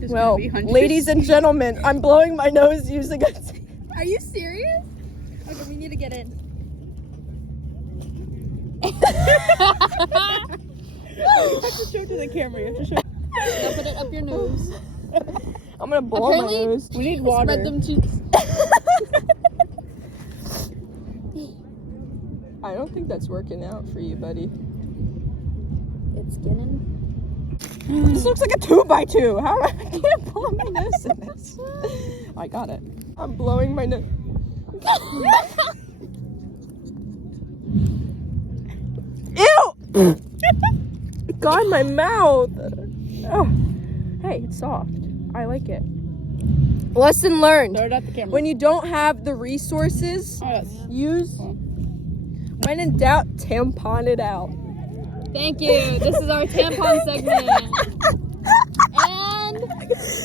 Just well, ladies and gentlemen, I'm blowing my nose using a... Are you serious? Okay, we need to get in. You have to show to the camera. You have to show. Now put it up your nose. I'm gonna blow my nose. We need water. Spread them cheeks. I don't think that's working out for you, buddy. It's getting. This looks like a 2x2. How I can't blow my nose in this? I got it. I'm blowing my nose. Ew! It got in my mouth. Oh. Hey, it's soft. I like it. Lesson learned. Throw it at the camera. When you don't have the resources, use. When in doubt, tampon it out. Thank you. This is our tampon segment. And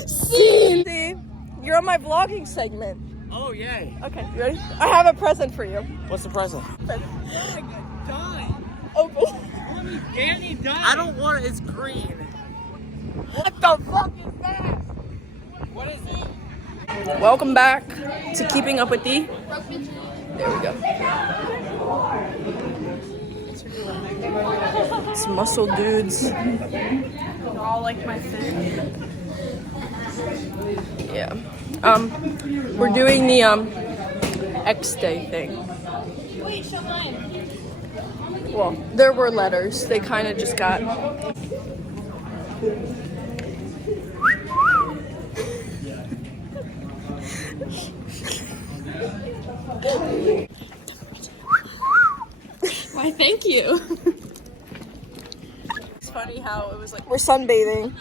scene. See, you're on my vlogging segment. Oh, yay. Okay, you ready? I have a present for you. What's the present? Oh, Danny died. I don't want it. It's green. What the fuck is that? What is it? welcome back to Keeping Up with the. There we go. It's muscle dudes. They're all like my fit. Yeah. We're doing the X Day thing. Wait, show mine. Well, there were letters. They kind of just got. Why, thank you. It's funny how it was like we're sunbathing.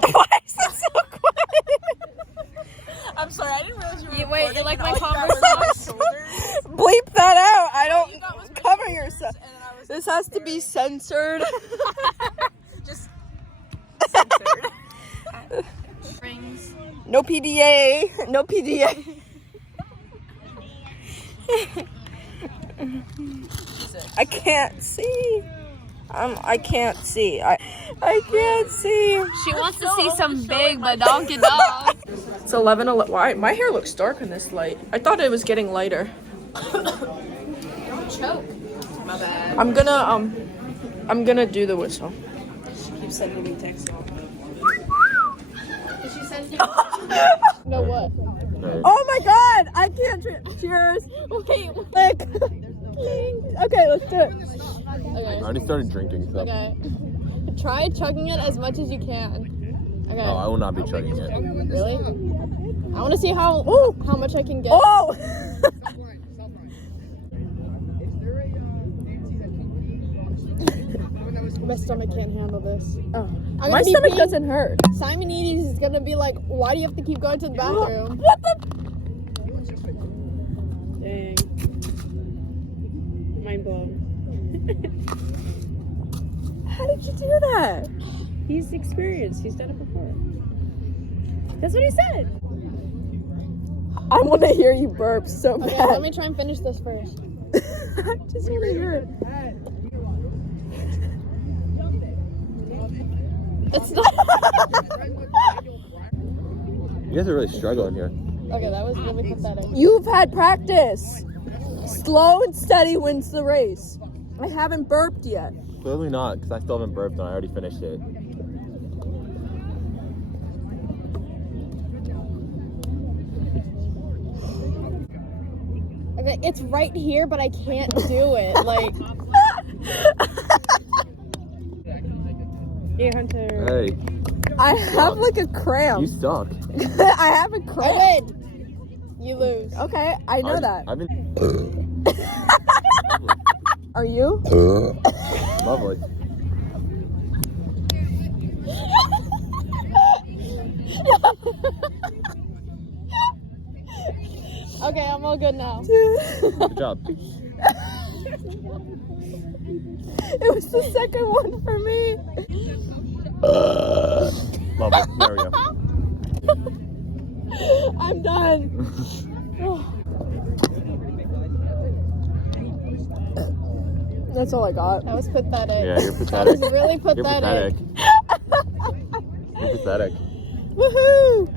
Why is it so quiet? I'm sorry, I didn't realize you were Wait, recording you like and my all you got conversation? was my shoulders. Bleep that out. I don't cover yourself. This has to be censored. Just censored. Rings. No PDA. No PDA. I can't see. I can't see. I can't see. She wants to see some big, but don't get off. It's 11. Why? My hair looks dark in this light. I thought it was getting lighter. Don't choke. My bad. I'm gonna do the whistle. She keeps sending me texts. Did she send you? No, what? Oh my god! I can't. Cheers. Wait. Okay, let's do it. Okay. I already started drinking, so. Okay. Try chugging it as much as you can. Okay. Oh, I will not be chugging it. Really? I want to see how much I can get. Oh! My stomach can't handle this. Oh. My stomach doesn't hurt. Simonides is gonna be like, why do you have to keep going to the bathroom? What the? Dang. Mind blown. How did you do that? He's experienced. He's done it before. That's what he said. I want to hear you burp so bad. Okay, let me try and finish this first. I just want to hear it. It's not. You guys are really struggling here. Okay, that was really pathetic. You've had practice. Slow and steady wins the race. I haven't burped yet. Clearly not, because I still haven't burped and I already finished it. Okay, it's right here, but I can't do it. Like. Hey, Hunter. Hey, I have like a cramp. you suck. I have a cramp. I win. You lose. Okay, I know that. I've been Are you? lovely. Okay, I'm all good now. Good job. It was the second one for me. Lovely. There we go. I'm done. That's all I got. That was pathetic. Yeah, you're pathetic. That was really You're pathetic. pathetic. pathetic. Woohoo!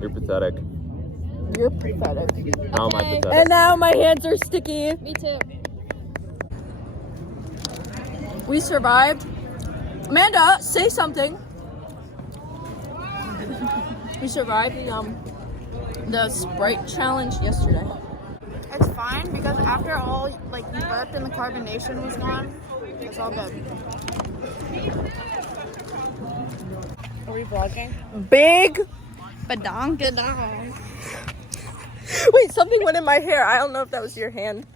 You're pathetic. You're pathetic. How am I Okay. pathetic? And now my hands are sticky. Me too. We survived. Amanda, say something. We survived the Sprite challenge yesterday. It's fine because after all, like, you burped and the carbonation was gone, it's all good. Are we vlogging? Big. Badong. Wait, something went in my hair. I don't know if that was your hand.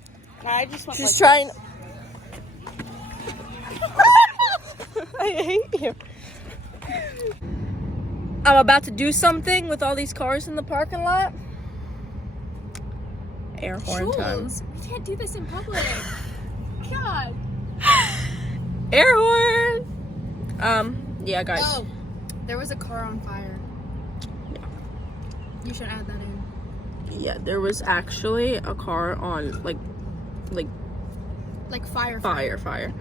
I just went She's like trying. I hate you. I'm about to do something with all these cars in the parking lot. Air horn time. Jules, we can't do this in public. God. Air horn. Yeah, guys. Oh, there was a car on fire. You should add that in. Yeah, there was actually a car on like Like fire. fire.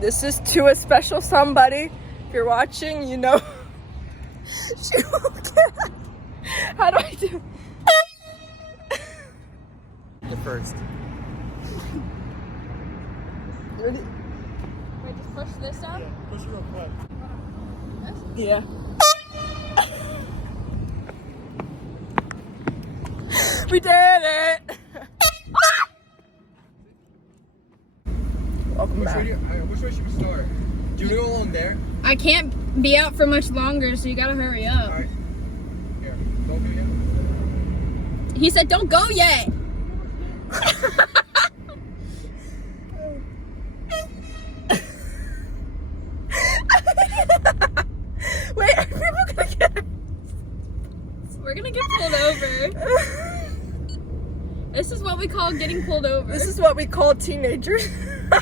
This is to a special somebody. If you're watching, you know. She won't get. How do I do? The first. Ready? Wait, just push this down? Push it real quick. Yeah. We did it. Welcome back. Which way should we start? Do you want to go along there? I can't be out for much longer, so you gotta hurry up. Alright. Here. Don't go yet. He said, "Don't go yet." Wait, are people gonna get? We're gonna get pulled over. This is what we call getting pulled over. This is what we call teenagers.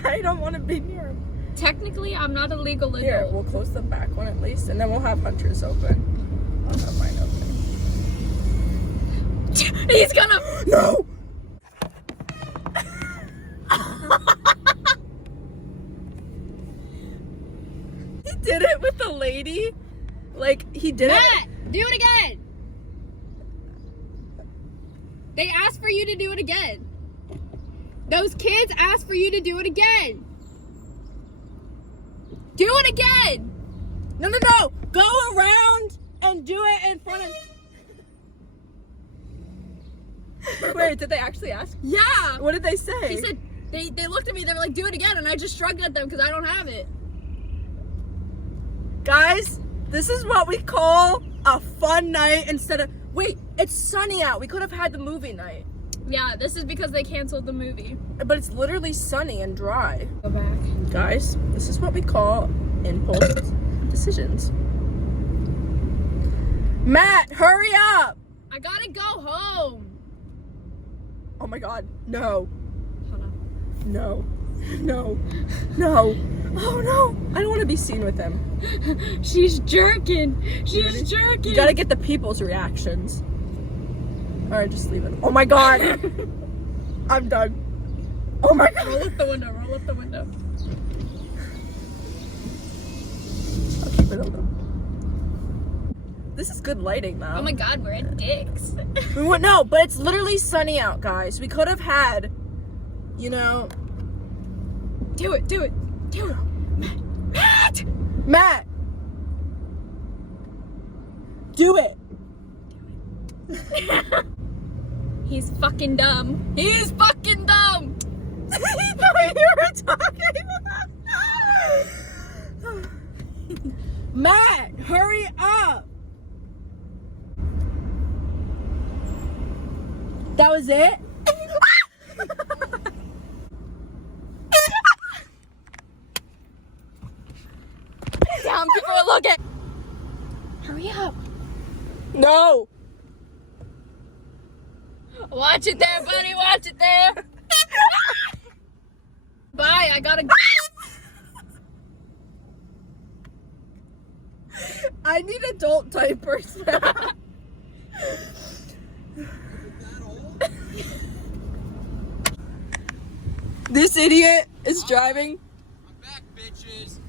I don't want to be near them. Technically, I'm not a legal adult. Here, we'll close the back one at least, and then we'll have Hunter's open. I'll have mine open. He's gonna. No! He did it with the lady. Like, he did it. Matt, do it again. They asked for you to do it again. Those kids asked for you to do it again. Do it again. No. Go around and do it in front of. Wait, did they actually ask? Yeah. What did they say? He said, they looked at me, they were like, do it again, and I just shrugged at them because I don't have it. Guys, this is what we call a fun night instead of. Wait, it's sunny out. We could have had the movie night. Yeah, this is because they canceled the movie. But it's literally sunny and dry. Go back. Guys, this is what we call impulse decisions. Matt, hurry up! I gotta go home. Oh my god, no. Hold on. No. Oh no, I don't want to be seen with him. She's jerking. She's jerking. You gotta get the people's reactions. Alright, just leave it. Oh my god! I'm done. Oh my god! Roll up the window. Roll up the window. I'll keep it open. This is good lighting, though. Oh my god, we're at Dick's. No, but it's literally sunny out, guys. We could have had, you know. Do it. Matt! Do it! He's fucking dumb. He's fucking dumb. He thought you were talking. Matt, hurry up! That was it? Damn, people are looking. Hurry up. No! Watch it there, buddy. Watch it there. Bye. I gotta go. I need adult diapers now. This idiot is driving. I'm back, bitches.